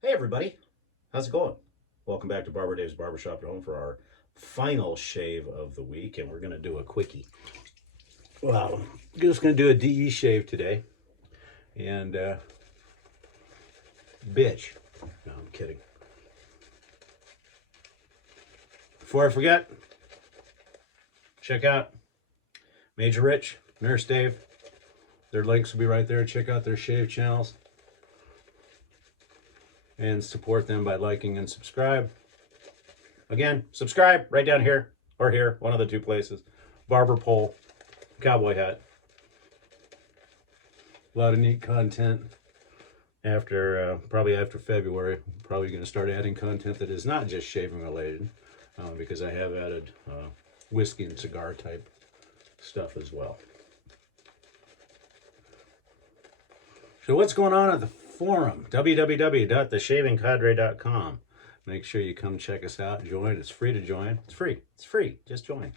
Hey everybody, how's it going? Welcome back to Barber Dave's Barbershop at Home for our final shave of the week, and we're going to do a quickie. Well, I'm just going to do a DE shave today, and bitch. No, I'm kidding. Before I forget, check out Major Rich, Nurse Dave. Their links will be right there. Check out their shave channels and support them by liking and subscribe. Again, subscribe right down here or here, one of the two places. Barber pole, cowboy hat. A lot of neat content. Probably after February, probably going to start adding content that is not just shaving related, because I have added whiskey and cigar type stuff as well. So what's going on at the forum? www.theshavingcadre.com. Make sure you come check us out. Join. It's free to join. It's free. It's free. Just join.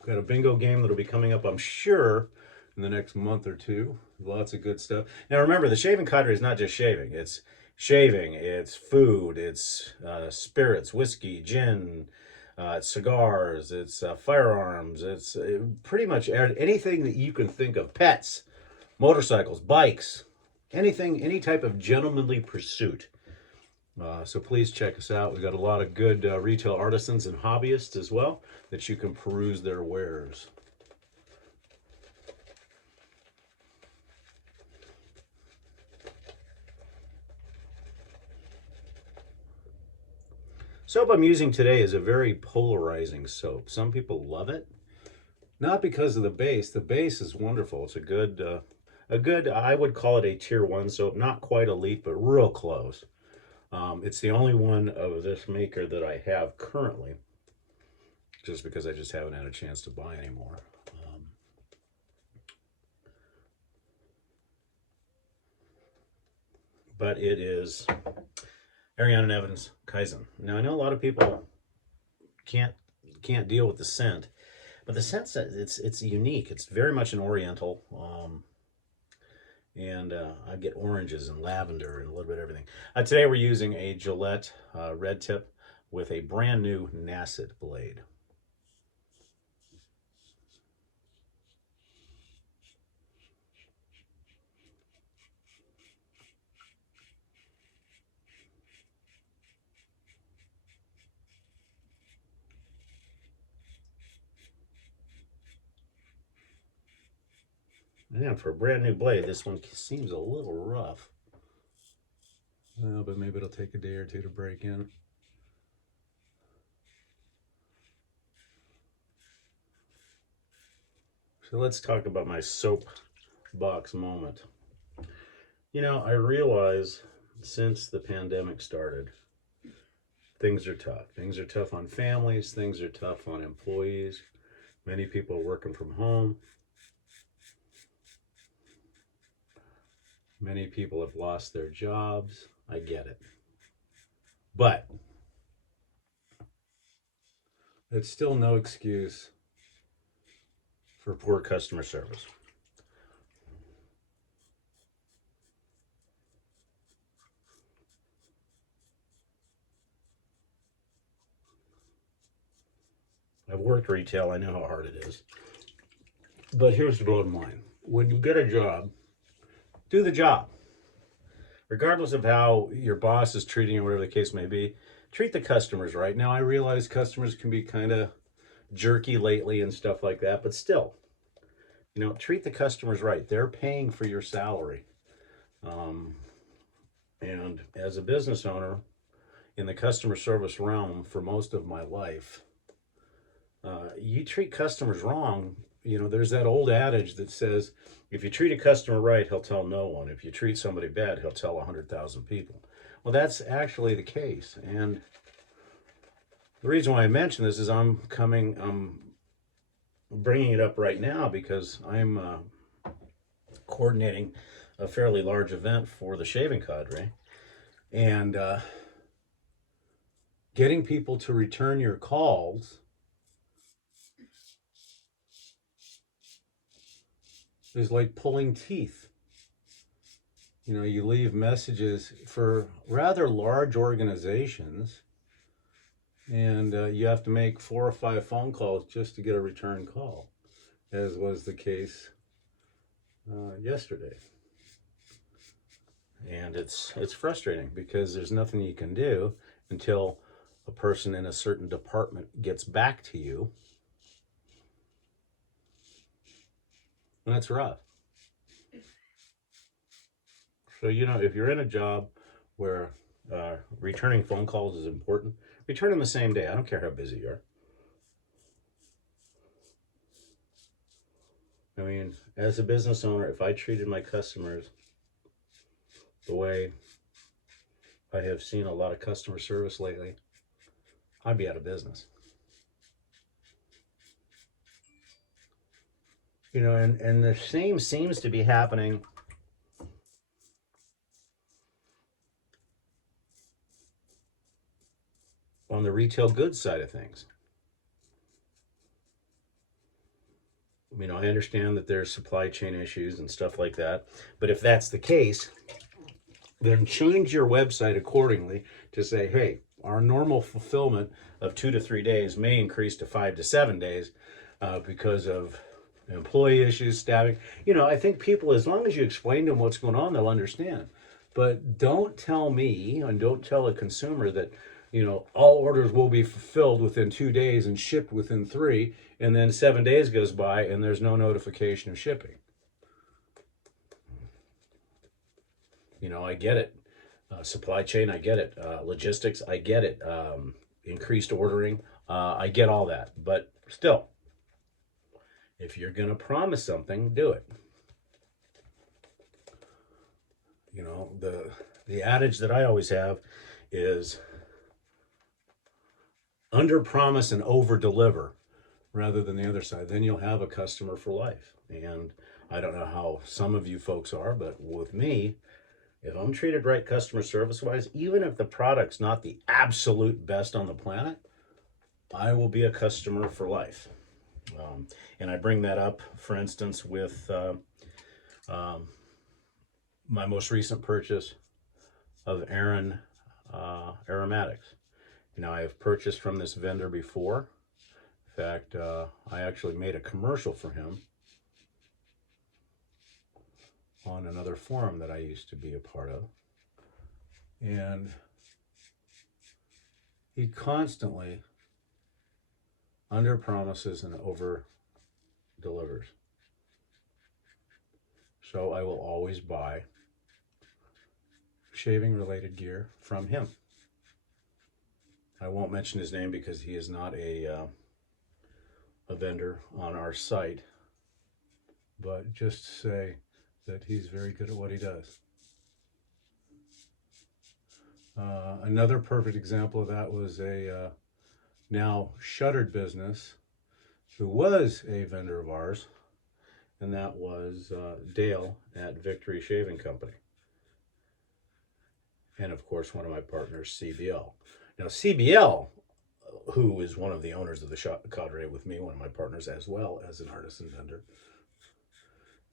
We've got a bingo game that'll be coming up, I'm sure, in the next month or two. Lots of good stuff. Now remember, the Shaving Cadre is not just shaving. It's shaving, it's food, it's spirits, whiskey, gin, it's cigars, it's firearms, it's pretty much anything that you can think of. Pets, motorcycles, bikes, anything, any type of gentlemanly pursuit. So please check us out. We've got a lot of good retail artisans and hobbyists as well that you can peruse their wares. Soap I'm using today is a very polarizing soap. Some people love it, not because of the base. The base is wonderful. It's a good, I would call it a tier 1 soap. Not quite elite, but real close. It's the only one of this maker that I have currently, just because I just haven't had a chance to buy anymore. But it is Ariana Evans Kaizen. Now I know a lot of people can't deal with the scent, but the scent, it's unique. It's very much an oriental, and I get oranges and lavender and a little bit of everything. Today we're using a Gillette Red Tip with a brand new Nacet blade. And for a brand new blade, this one seems a little rough. Well, but maybe it'll take a day or two to break in. So let's talk about my soapbox moment. You know, I realize since the pandemic started, things are tough. Things are tough on families. Things are tough on employees. Many people are working from home. Many people have lost their jobs. I get it. But it's still no excuse for poor customer service. I've worked retail. I know how hard it is. But here's the bottom line. When you get a job, do the job. Regardless of how your boss is treating you, whatever the case may be, treat the customers right. Now, I realize customers can be kind of jerky lately and stuff like that, but still, you know, treat the customers right. They're paying for your salary. And as a business owner in the customer service realm for most of my life, you treat customers wrong. You know, there's that old adage that says, if you treat a customer right, he'll tell no one. If you treat somebody bad, he'll tell 100,000 people. Well, that's actually the case. And the reason why I mention this is I'm bringing it up right now because I'm coordinating a fairly large event for the Shaving Cadre. And getting people to return your calls is like pulling teeth. You know, you leave messages for rather large organizations, and you have to make 4 or 5 phone calls just to get a return call, as was the case yesterday. And it's frustrating because there's nothing you can do until a person in a certain department gets back to you. And that's rough. So, you know, if you're in a job where returning phone calls is important, return them the same day. I don't care how busy you are. I mean, as a business owner, if I treated my customers the way I have seen a lot of customer service lately, I'd be out of business. You know, and the same seems to be happening on the retail goods side of things. You know, I understand that there's supply chain issues and stuff like that, but if that's the case, then change your website accordingly to say, hey, our normal fulfillment of 2 to 3 days may increase to 5 to 7 days because of employee issues, staffing. You know, I think people, as long as you explain to them what's going on, they'll understand. But don't tell me and don't tell a consumer that, you know, all orders will be fulfilled within 2 days and shipped within 3, and then 7 days goes by and there's no notification of shipping. You know, I get it. Supply chain, I get it. Logistics, I get it. Increased ordering, I get all that. But still, if you're going to promise something, do it. You know, the adage that I always have is under promise and over deliver rather than the other side. Then you'll have a customer for life. And I don't know how some of you folks are, but with me, if I'm treated right customer service wise, even if the product's not the absolute best on the planet, I will be a customer for life. And I bring that up, for instance, with my most recent purchase of Aaron aromatics. You know, I have purchased from this vendor before. In fact, I actually made a commercial for him on another forum that I used to be a part of. And he constantly under promises and over delivers. So I will always buy shaving related gear from him. I won't mention his name because he is not a vendor on our site, but just to say that he's very good at what he does. Another perfect example of that was a now shuttered business who was a vendor of ours, and that was Dale at Victory Shaving Company. And of course, one of my partners, CBL. Now, CBL, who is one of the owners of the cadre with me, one of my partners as well as an artisan vendor,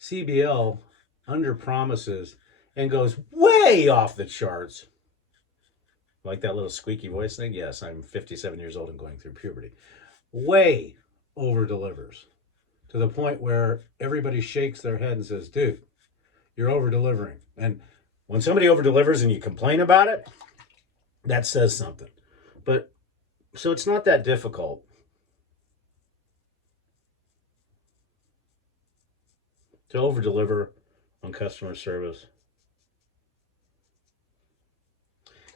CBL under promises and goes way off the charts. Like that little squeaky voice thing? Yes, I'm 57 years old and going through puberty. Way over delivers to the point where everybody shakes their head and says, dude, you're over delivering. And when somebody over delivers and you complain about it, that says something. But so it's not that difficult to over deliver on customer service.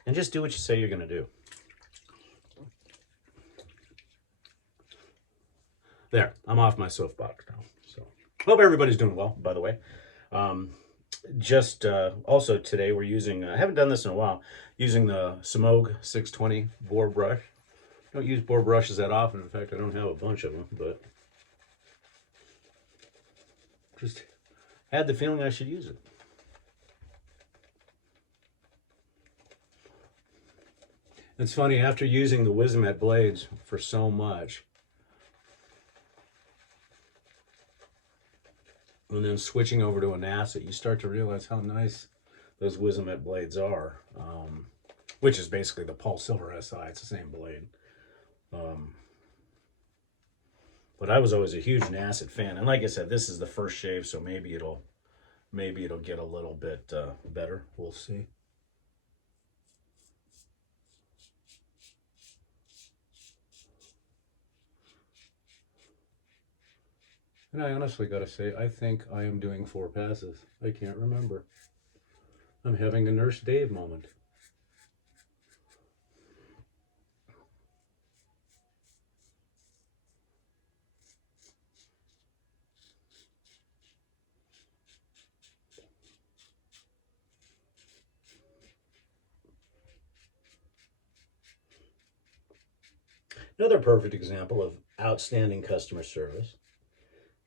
And just do what you say you're going to do. There, I'm off my soapbox now. So, hope everybody's doing well, by the way. Also today we're using, I haven't done this in a while, using the Semogue 620 Boar brush. I don't use Boar brushes that often. In fact, I don't have a bunch of them, but just had the feeling I should use it. It's funny, after using the Wizamet blades for so much, and then switching over to a Nacet, you start to realize how nice those Wizamet blades are, which is basically the Paul Silver SI. It's the same blade. But I was always a huge Nacet fan, and like I said, this is the first shave, so maybe it'll get a little bit better. We'll see. And I honestly got to say, I think I am doing 4 passes. I can't remember. I'm having a Nurse Dave moment. Another perfect example of outstanding customer service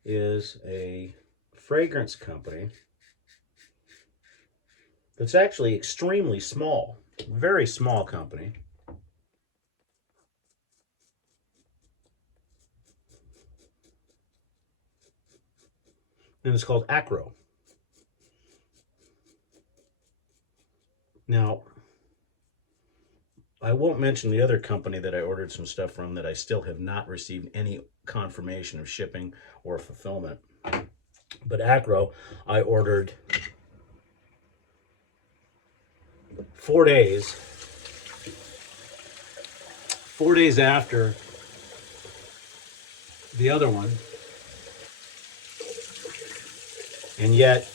is a fragrance company that's actually extremely small, very small company. And it's called Acro. Now, I won't mention the other company that I ordered some stuff from that I still have not received any confirmation of shipping or fulfillment. But Acro, I ordered 4 days. 4 days after the other one. And yet,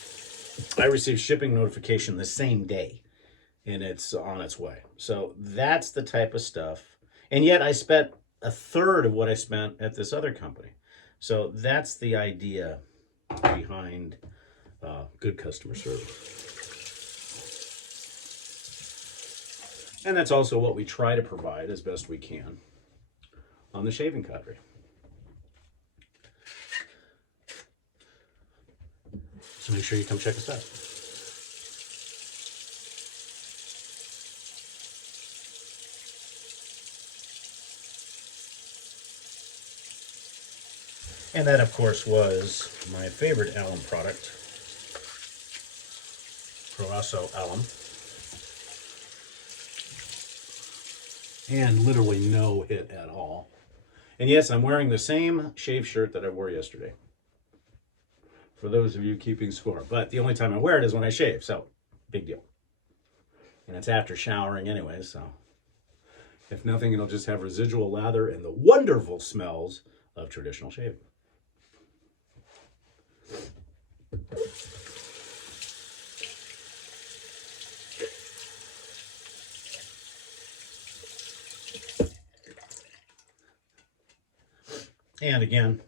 I received shipping notification the same day. And it's on its way. So that's the type of stuff. And yet I spent a third of what I spent at this other company. So that's the idea behind good customer service. And that's also what we try to provide as best we can on the shaving cadre. So make sure you come check us out. And that, of course, was my favorite Alum product, Proraso Alum. And literally no hit at all. And yes, I'm wearing the same shave shirt that I wore yesterday. For those of you keeping score. But the only time I wear it is when I shave, so big deal. And it's after showering anyway, so if nothing, it'll just have residual lather and the wonderful smells of traditional shaving. And again,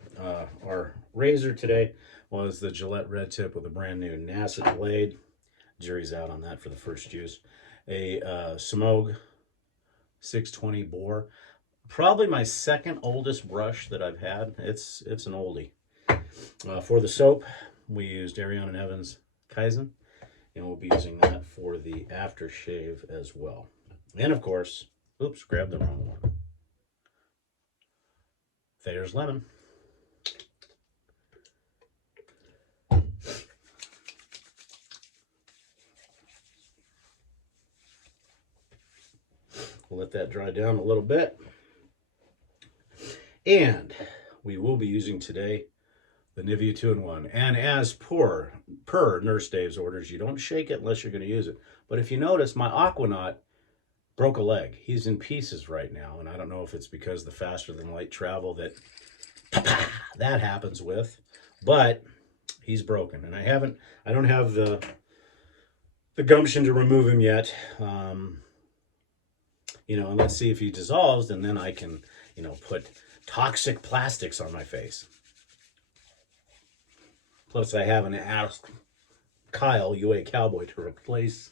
our razor today was the Gillette Red Tip with a brand new Nacet blade. Jury's out on that for the first use. A Semogue 620 Boar. Probably my second oldest brush that I've had. It's an oldie. For the soap, we used Ariana & Evans Kaizen, and we'll be using that for the aftershave as well. And of course, oops, grabbed the wrong one. Thayers Lemon. We'll let that dry down a little bit. And we will be using today the Nivea 2-in-1. And as per Nurse Dave's orders, you don't shake it unless you're going to use it. But if you notice, my Aquanaut broke a leg. He's in pieces right now. And I don't know if it's because the faster than light travel that happens with. But he's broken. And I don't have the gumption to remove him yet. And let's see if he dissolves, and then I can, put toxic plastics on my face. Plus, I haven't asked Kyle, UA Cowboy, to replace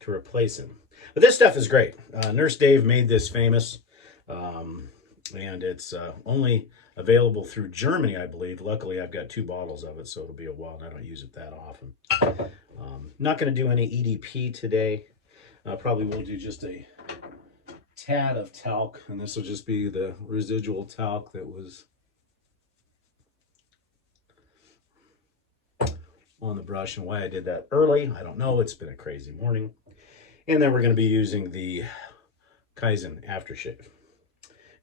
him. But this stuff is great. Nurse Dave made this famous, and it's only available through Germany, I believe. Luckily, I've got 2 bottles of it, so it'll be a while, and I don't use it that often. Not going to do any EDP today. Probably will do just a tad of talc, and this will just be the residual talc that was on the brush, and why I did that early, I don't know. It's been a crazy morning. And then we're going to be using the Kaizen Aftershave.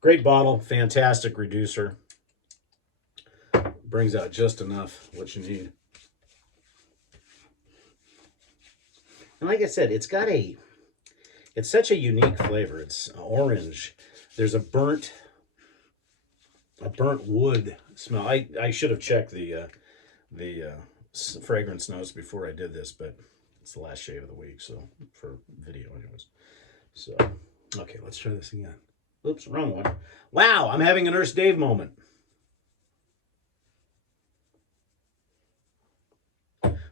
Great bottle, fantastic reducer. Brings out just enough what you need. And like I said, it's such a unique flavor. It's orange. There's a burnt wood smell. I should have checked the fragrance notes before I did this, but it's the last shave of the week, so for video anyways. So, okay, let's try this again. Oops, wrong one. Wow, I'm having a Nurse Dave moment.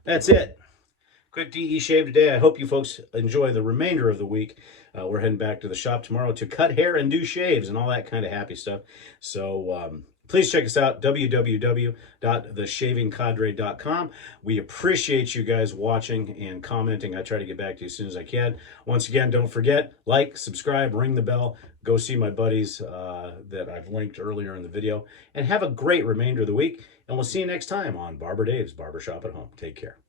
That's it. Quick DE shave today. I hope you folks enjoy the remainder of the week. We're heading back to the shop tomorrow to cut hair and do shaves and all that kind of happy stuff. So please check us out, www.theshavingcadre.com. We appreciate you guys watching and commenting. I try to get back to you as soon as I can. Once again, don't forget, like, subscribe, ring the bell. Go see my buddies that I've linked earlier in the video. And have a great remainder of the week. And we'll see you next time on Barber Dave's Barbershop at Home. Take care.